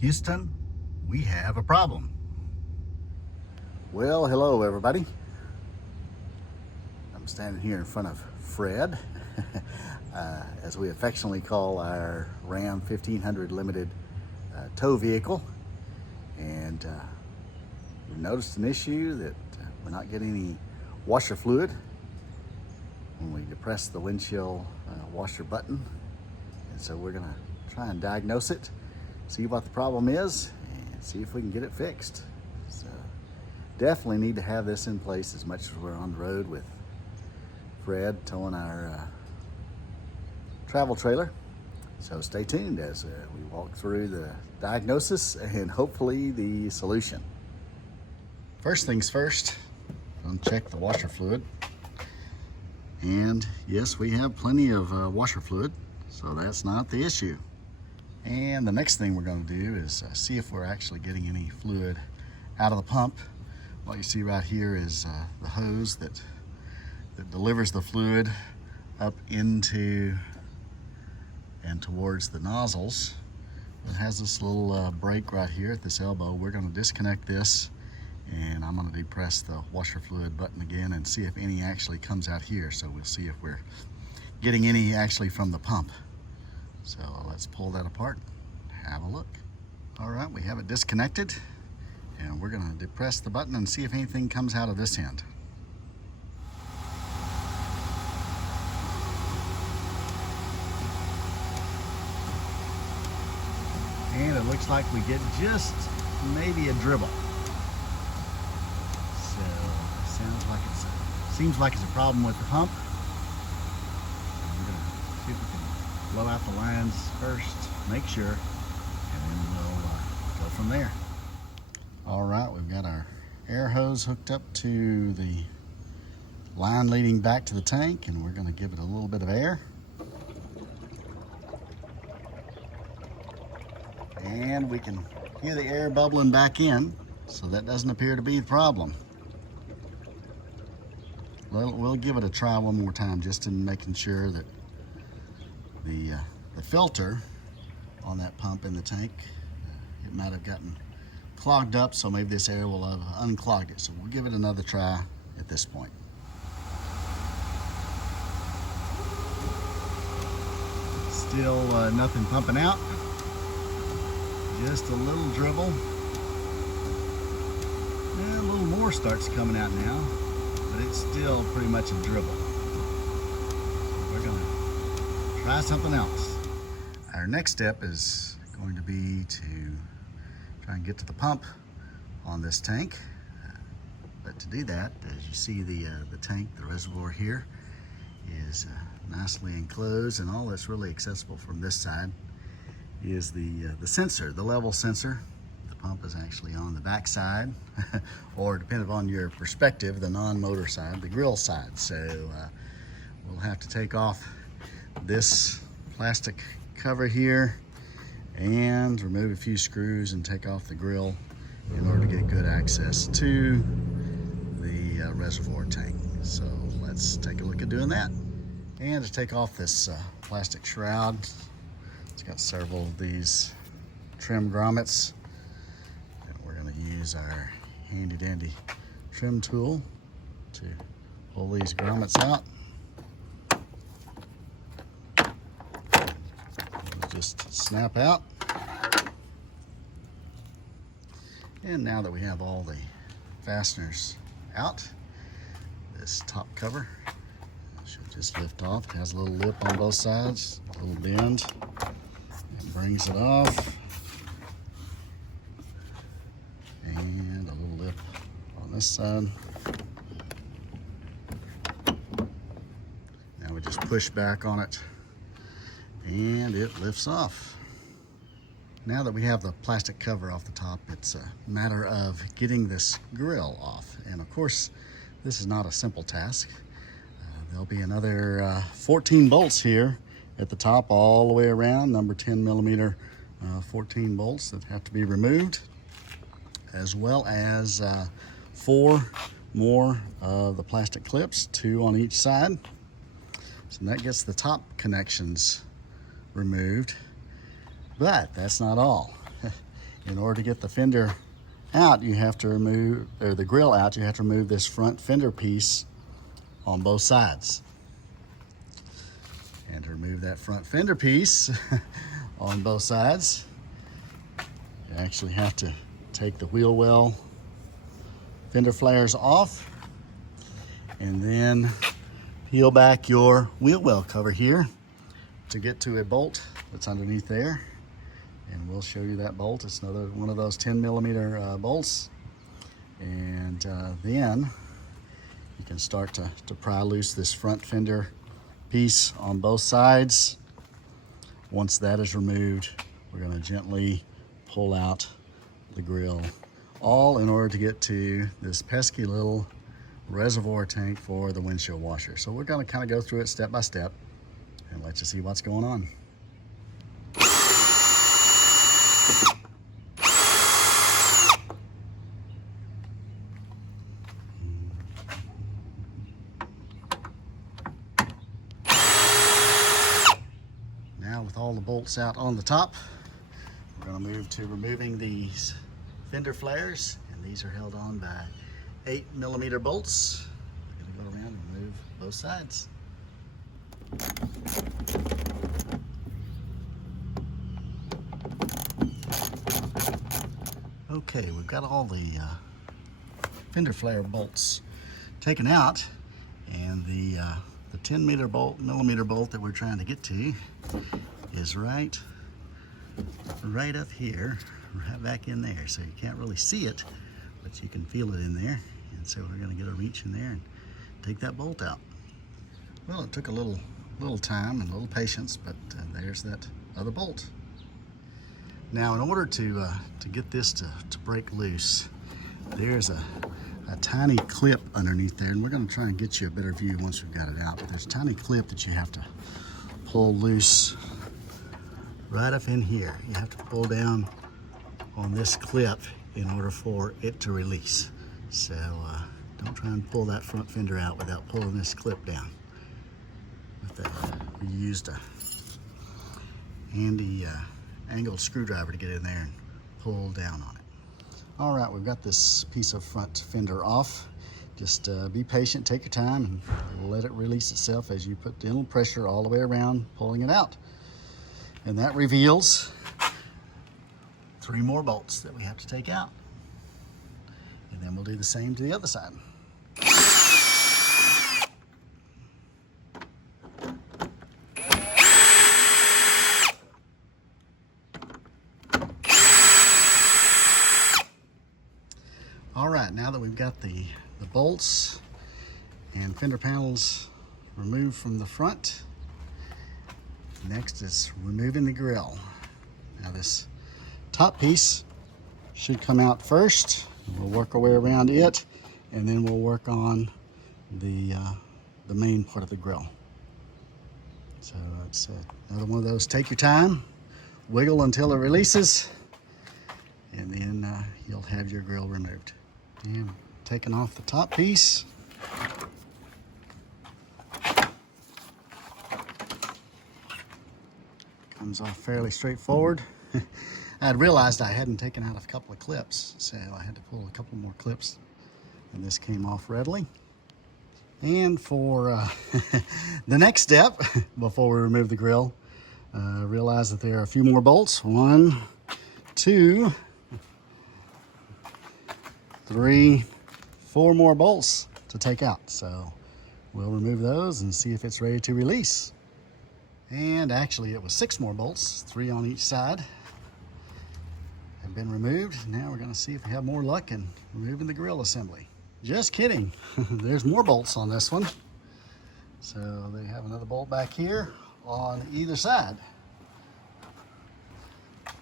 Houston, we have a problem. Well, hello everybody. I'm standing here in front of Fred, as we affectionately call our Ram 1500 Limited tow vehicle. And we've noticed an issue that we're not getting any washer fluid when we depress the windshield washer button. And so we're gonna try and diagnose it, see what the problem is, and see if we can get it fixed. So definitely need to have this in place as much as we're on the road with Fred towing our travel trailer. So stay tuned as we walk through the diagnosis and hopefully the solution. First things first, I'm gonna check the washer fluid. And yes, we have plenty of washer fluid, so that's not the issue. And the next thing we're going to do is see if we're actually getting any fluid out of the pump. What you see right here is the hose that delivers the fluid up into and towards the nozzles. It has this little break right here at this elbow. We're going to disconnect this, and I'm going to depress the washer fluid button again and see if any actually comes out here. So we'll see if we're getting any actually from the pump. So let's pull that apart, have a look. All right, we have it disconnected, and we're gonna depress the button and see if anything comes out of this end. And it looks like we get just maybe a dribble. So seems like it's a problem with the pump. We're gonna see if we can blow out the lines first, make sure, and then we'll go from there. All right, we've got our air hose hooked up to the line leading back to the tank, and we're gonna give it a little bit of air. And we can hear the air bubbling back in, so that doesn't appear to be the problem. We'll give it a try one more time, just in making sure that the filter on that pump in the tank, it might have gotten clogged up, so maybe this air will have unclogged it. So we'll give it another try at this point. Still nothing pumping out, just a little dribble. And a little more starts coming out now, but it's still pretty much a dribble. We're gonna try something else. Our next step is going to be to try and get to the pump on this tank. But to do that, as you see the tank, the reservoir here is nicely enclosed, and all that's really accessible from this side is the sensor, the level sensor. The pump is actually on the back side, or depending on your perspective, the non-motor side, the grill side. So we'll have to take off this plastic cover here and remove a few screws and take off the grill in order to get good access to the reservoir tank. So let's take a look at doing that. And to take off this plastic shroud, it's got several of these trim grommets, and we're going to use our handy dandy trim tool to pull these grommets out. Just snap out. And now that we have all the fasteners out, this top cover should just lift off. It has a little lip on both sides, a little bend, and brings it off. And a little lip on this side. Now we just push back on it, and it lifts off. Now that we have the plastic cover off the top, it's a matter of getting this grill off. And of course, this is not a simple task. There'll be another 14 bolts here at the top all the way around, number 10 millimeter 14 bolts that have to be removed, as well as 4 more of the plastic clips, 2 on each side. So that gets the top connections removed. But that's not all. in order to get the fender out, you have to remove, or the grill out, you have to remove this front fender piece on both sides. And to remove that front fender piece on both sides, you actually have to take the wheel well fender flares off and then peel back your wheel well cover here to get to a bolt that's underneath there. And we'll show you that bolt. It's another one of those 10mm bolts. And then you can start to pry loose this front fender piece on both sides. Once that is removed, we're going to gently pull out the grill, all in order to get to this pesky little reservoir tank for the windshield washer. So we're going to kind of go through it step by step and let you see what's going on. Now with all the bolts out on the top, we're going to move to removing these fender flares, and these are held on by 8mm bolts. We're going to go around and remove both sides. Okay, we've got all the fender flare bolts taken out, and the 10mm bolt that we're trying to get to is right up here, right back in there. So you can't really see it, but you can feel it in there. And so we're going to get a reach in there and take that bolt out. Well, it took a little time and a little patience, but there's that other bolt. Now, in order to get this to break loose, there's a tiny clip underneath there, and we're going to try and get you a better view once we've got it out. But there's a tiny clip that you have to pull loose right up in here. You have to pull down on this clip in order for it to release. So don't try and pull that front fender out without pulling this clip down. We used a handy angled screwdriver to get in there and pull down on it. All right, we've got this piece of front fender off. Just be patient, take your time, and let it release itself as you put gentle pressure all the way around, pulling it out. And that reveals 3 more bolts that we have to take out. And then we'll do the same to the other side. All right, now that we've got the bolts and fender panels removed from the front, next is removing the grill. Now this top piece should come out first. We'll work our way around it, and then we'll work on the main part of the grill. So it's another one of those, take your time, wiggle until it releases, and then you'll have your grill removed. And taking off the top piece. Comes off fairly straightforward. I had realized I hadn't taken out a couple of clips, so I had to pull a couple more clips, and this came off readily. And for the next step, before we remove the grill, realize that there are a few more bolts. 1, 2, 3, 4 more bolts to take out. So we'll remove those and see if it's ready to release. And actually it was 6 more bolts, 3 on each side, have been removed. Now we're going to see if we have more luck in removing the grill assembly. Just kidding. There's more bolts on this one. So they have another bolt back here on either side.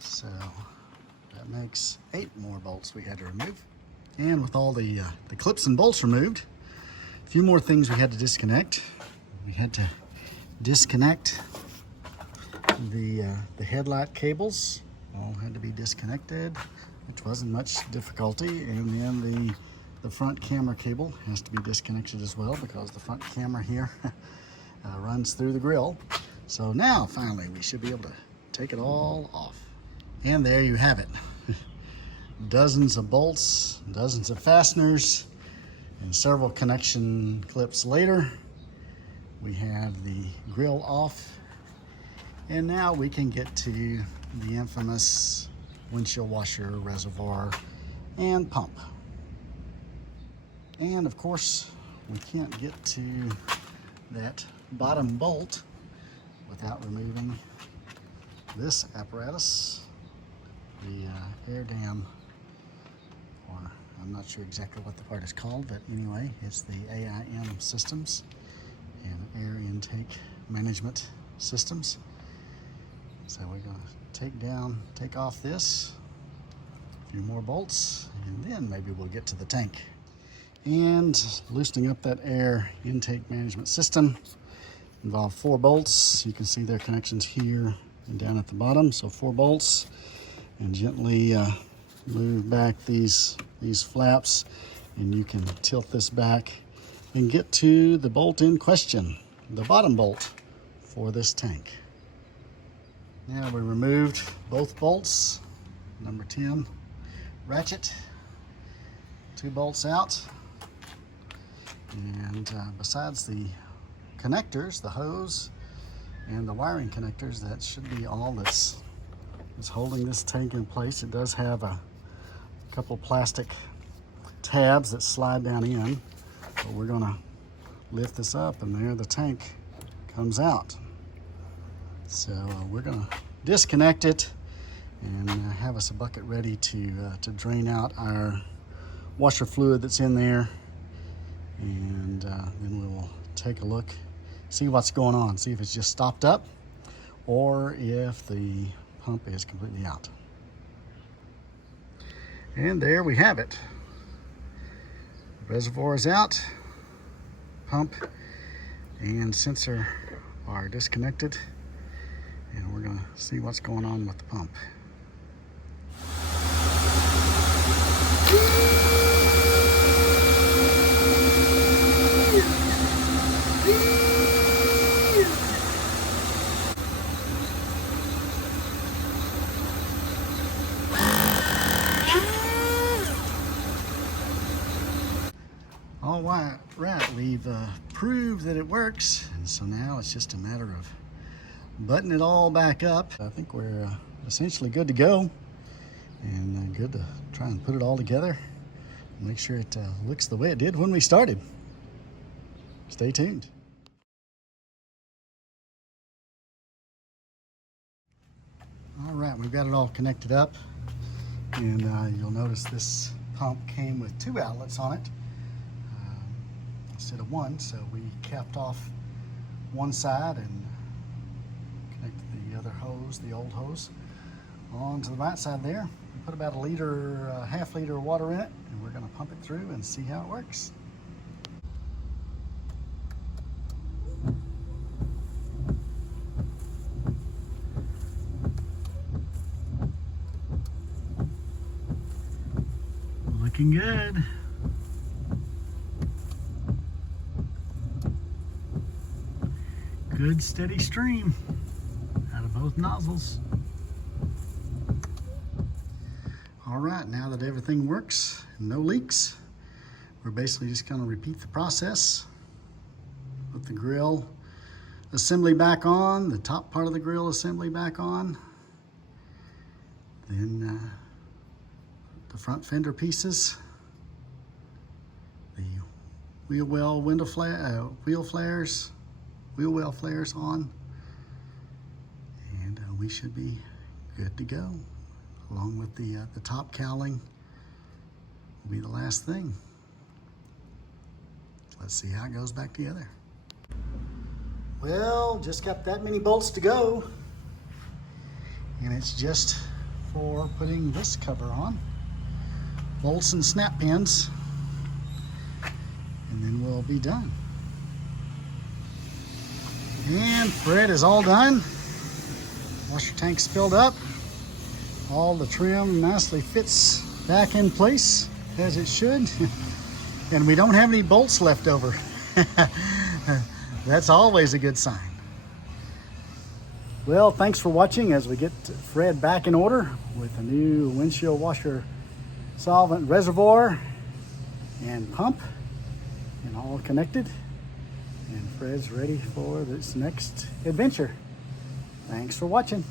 So that makes 8 more bolts we had to remove. And with all the clips and bolts removed, a few more things we had to disconnect. We had to disconnect the headlight cables. All had to be disconnected, which wasn't much difficulty. And then the front camera cable has to be disconnected as well, because the front camera here runs through the grill. So now finally we should be able to take it all off. And there you have it. dozens of bolts, dozens of fasteners, and several connection clips later, we have the grill off. And now we can get to the infamous windshield washer reservoir and pump. And of course, we can't get to that bottom bolt without removing this apparatus, the air dam, or I'm not sure exactly what the part is called, but anyway, it's the AIM systems and air intake management systems. So we're going to take off this, a few more bolts, and then maybe we'll get to the tank. And loosening up that air intake management system involve 4 bolts. You can see their connections here and down at the bottom. So 4 bolts, and gently move back these flaps, and you can tilt this back and get to the bolt in question, the bottom bolt for this tank. Now we removed both bolts, number 10 ratchet, 2 bolts out, and besides the connectors, the hose and the wiring connectors, that should be all that's holding this tank in place. It does have a couple plastic tabs that slide down in, but we're gonna lift this up, and there the tank comes out. So we're gonna disconnect it and have us a bucket ready to drain out our washer fluid that's in there, and then we will take a look, see what's going on, see if it's just stopped up or if the pump is completely out. And there we have it. Reservoir is out, pump and sensor are disconnected, and we're going to see what's going on with the pump. All right, we've proved that it works, and so now it's just a matter of buttoning it all back up. I think we're essentially good to go, and good to try and put it all together and make sure it looks the way it did when we started. Stay tuned. All right, we've got it all connected up, and you'll notice this pump came with 2 outlets on it instead of 1, so we capped off one side and connected the other hose, the old hose, onto the right side there. We put about a half liter of water in it, and we're going to pump it through and see how it works. Looking good. Good steady stream out of both nozzles. All right, now that everything works and no leaks, we're basically just going to repeat the process. Put the grill assembly back on, the top part of the grill assembly back on, then the front fender pieces, the wheel well flares on, and we should be good to go. Along with the top cowling will be the last thing. Let's see how it goes back together. Well, just got that many bolts to go, and it's just for putting this cover on. Bolts and snap pins, and then we'll be done. And Fred is all done. Washer tank's filled up. All the trim nicely fits back in place as it should. And we don't have any bolts left over. That's always a good sign. Well, thanks for watching as we get Fred back in order with a new windshield washer solvent reservoir and pump, and all connected. And Fred's ready for this next adventure. Thanks for watching.